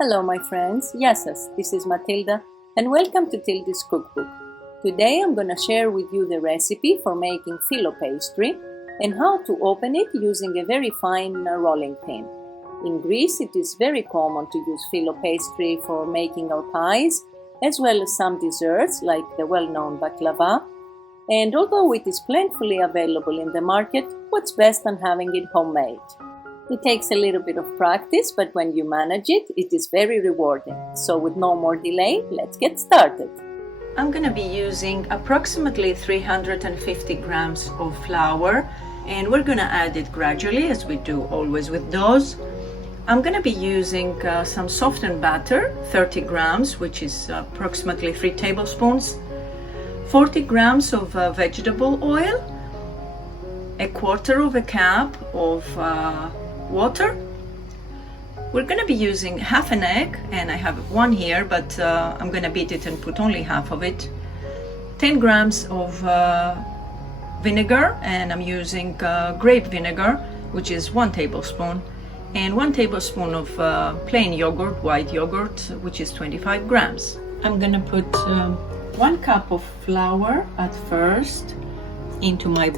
Hello my friends, Γεια σας, this is Matilda and welcome to Tilda's Cookbook. Today I'm gonna share with you the recipe for making fύλλο pastry and how to open it using a very fine rolling pin. In Greece it is very common to use fύλλο pastry for making our pies as well as some desserts like the well-known bακλαβά, and although it is plentifully available in the market, what's best than having it homemade? It takes a little bit of practice, but when you manage it, it is very rewarding. So with no more delay, let's get started. I'm going to be using approximately 350 grams of flour, and we're going to add it gradually as we do always with doughs. I'm going to be using some softened batter, 30 grams, which is approximately 3 tablespoons, 40 grams of vegetable oil, a quarter of a cup of water. We're going to be using half an egg, and I have one here, but I'm going to beat it and put only half of it. 10 grams of vinegar, and I'm using grape vinegar, which is 1 tablespoon, and 1 tablespoon of plain yogurt, white yogurt, which is 25 grams. I'm going to put 1 cup of flour at first into my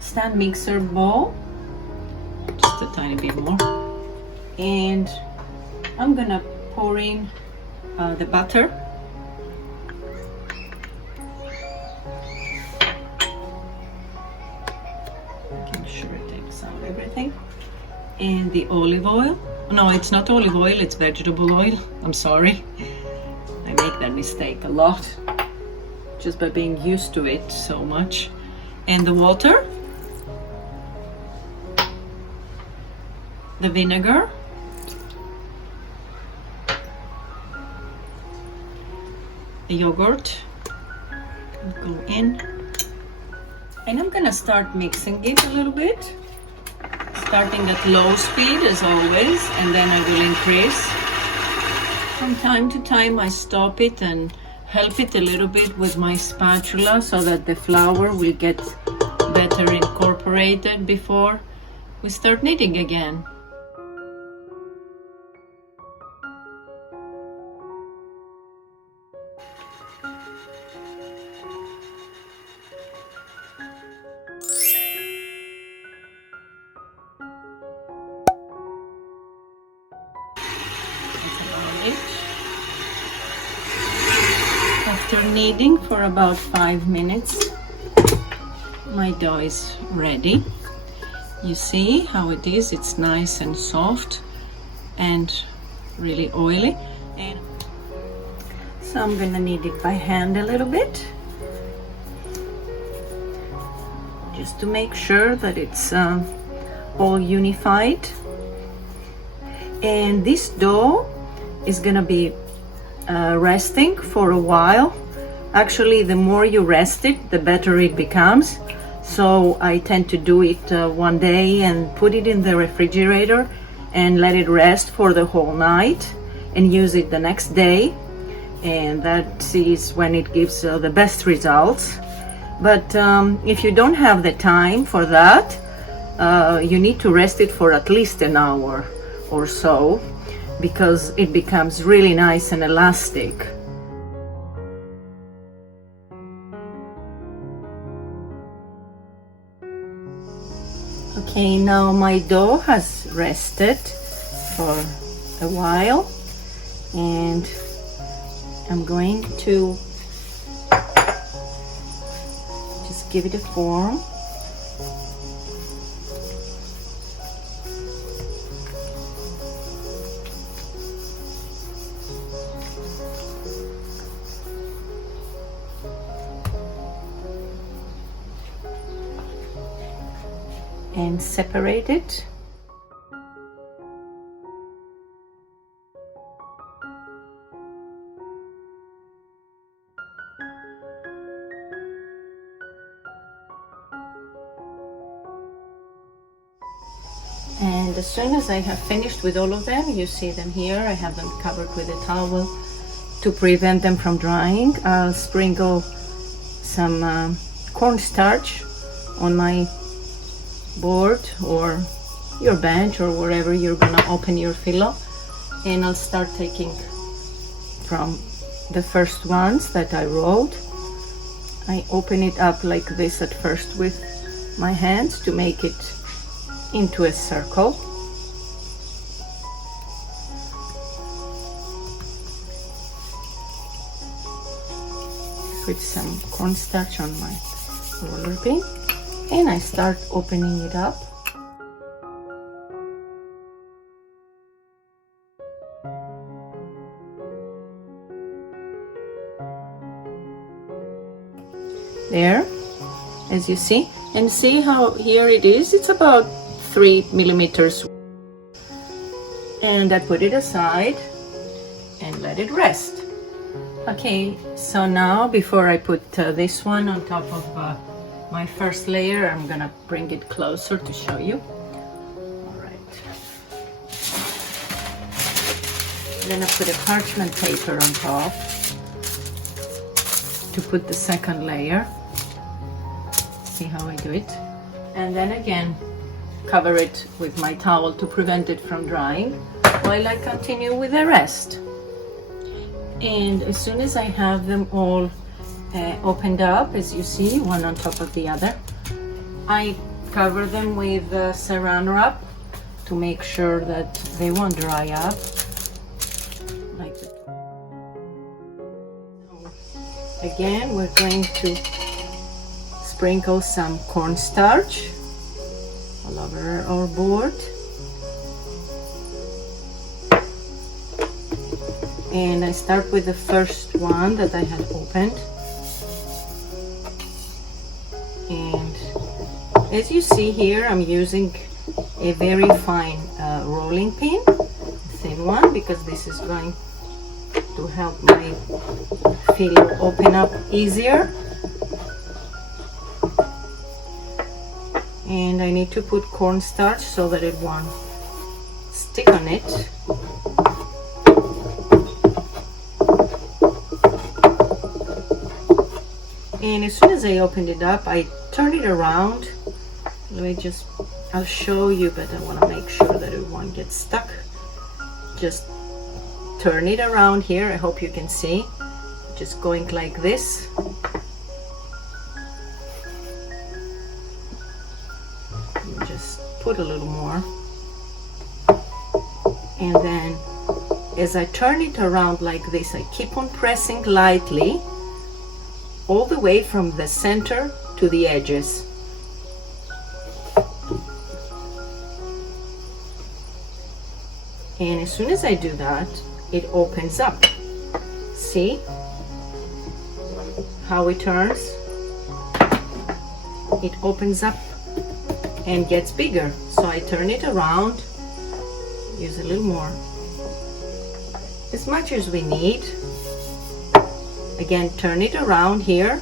stand mixer bowl, just a tiny bit more, and I'm gonna pour in the butter, making sure it takes out everything, and the olive oil. No, it's not olive oil, it's vegetable oil. I'm sorry, I make that mistake a lot just by being used to it so much. And the water, the vinegar, the yogurt go in, and I'm gonna start mixing it a little bit, starting at low speed as always, and then I will increase. From time to time I stop it and help it a little bit with my spatula so that the flour will get better incorporated before we start kneading again. After kneading for about 5 minutes, my dough is ready. You see how it is? It's nice and soft and really oily. And so I'm gonna knead it by hand a little bit, just to make sure that it's all unified. And this dough is gonna be resting for a while. Actually, the more you rest it, the better it becomes. So I tend to do it one day and put it in the refrigerator and let it rest for the whole night and use it the next day, and that is when it gives the best results. But if you don't have the time for that, you need to rest it for at least an hour or so, because it becomes really nice and elastic. Okay, now my dough has rested for a while, and I'm going to just give it a form. And separate it. And as soon as I have finished with all of them, you see them here, I have them covered with a towel to prevent them from drying. I'll sprinkle some cornstarch on my board or your bench or wherever you're gonna open your fύλλο, And I'll start taking from the first ones that I rolled. I open it up like this at first with my hands to make it into a circle. Put some cornstarch on my roller pin and I start opening it up. There, as you see, and see how here it is, it's about 3 millimeters, and I put it aside and let it rest. Okay, so now before I put this one on top of my first layer, I'm gonna bring it closer to show you. All right, then I put a parchment paper on top to put the second layer. See how I do it? And then again cover it with my towel to prevent it from drying while I continue with the rest. And as soon as I have them all opened up, as you see, one on top of the other, I cover them with saran wrap to make sure that they won't dry up like that. Again, we're going to sprinkle some cornstarch all over our board. And I start with the first one that I had opened. And as you see here, I'm using a very fine rolling pin, thin one, because this is going to help my filler open up easier. And I need to put cornstarch so that it won't stick on it. And as soon as I opened it up, I turn it around. I'll show you, but I want to make sure that it won't get stuck. Just turn it around here. I hope you can see. Just going like this. Just put a little more. And then as I turn it around like this, I keep on pressing lightly all the way from the center to the edges. And as soon as I do that, it opens up. See how it turns? It opens up and gets bigger. So I turn it around, use a little more, as much as we need. Again, turn it around here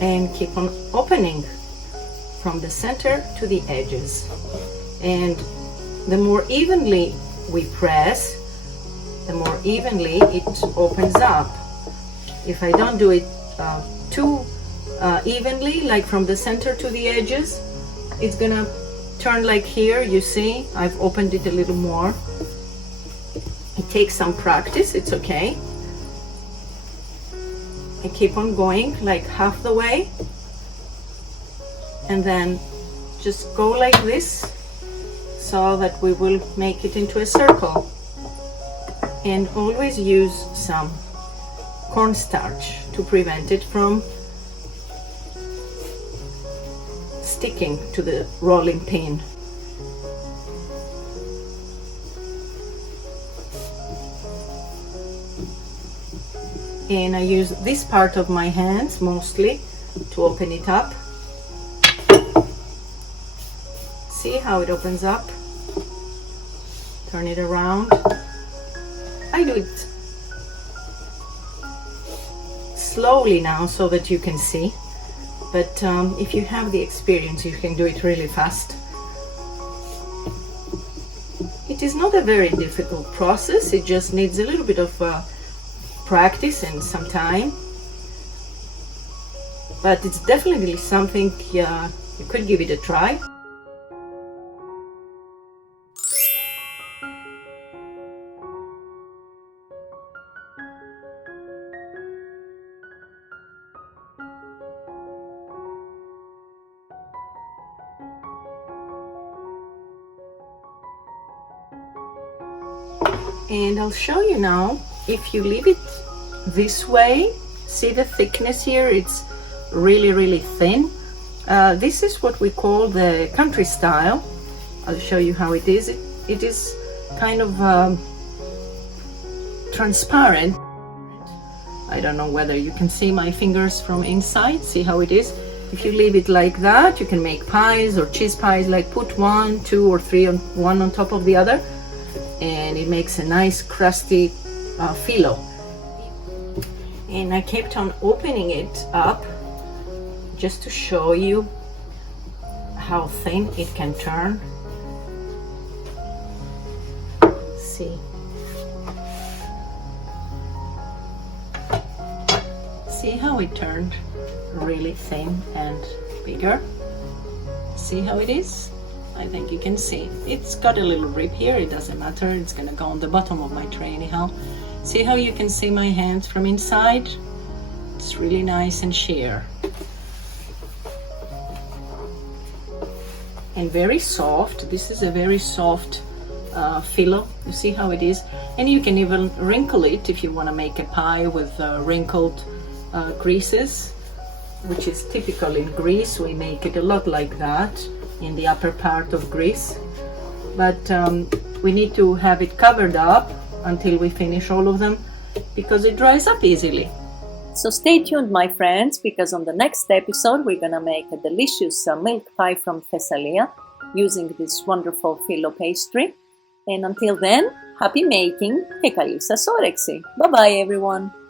and keep on opening from the center to the edges. And the more evenly we press, the more evenly it opens up. If I don't do it too evenly, like from the center to the edges, it's gonna turn like here. You see, I've opened it a little more. It takes some practice, it's okay. I keep on going like half the way, and then just go like this so that we will make it into a circle. And always use some cornstarch to prevent it from sticking to the rolling pin. And I use this part of my hands mostly to open it up. See how it opens up? Turn it around. I do it slowly now so that you can see, but if you have the experience, you can do it really fast. It is not a very difficult process, it just needs a little bit of practice and some time, but it's definitely something you could give it a try. And I'll show you now, if you leave it this way, see the thickness here, it's really thin. This is what we call the country style. I'll show you how it is. It is kind of transparent. I don't know whether you can see my fingers from inside. See how it is? If you leave it like that, you can make pies or cheese pies, like put 1, 2 or 3 one on top of the other, and it makes a nice crusty fύλλο. And I kept on opening it up just to show you how thin it can turn. See. See how it turned really thin and bigger? See how it is? I think you can see. It's got a little rip here, it doesn't matter, it's gonna go on the bottom of my tray anyhow. See how you can see my hands from inside? It's really nice and sheer. And very soft. This is a very soft fύλλο. You see how it is? And you can even wrinkle it if you want to make a pie with wrinkled creases, which is typical in Greece. We make it a lot like that in the upper part of Greece. But we need to have it covered up until we finish all of them, because it dries up easily. So stay tuned, my friends, because on the next episode we're gonna make a delicious milk pie from Thessalia using this wonderful φύλλο pastry. And until then, happy making και καλή σας όρεξη. Bye bye everyone!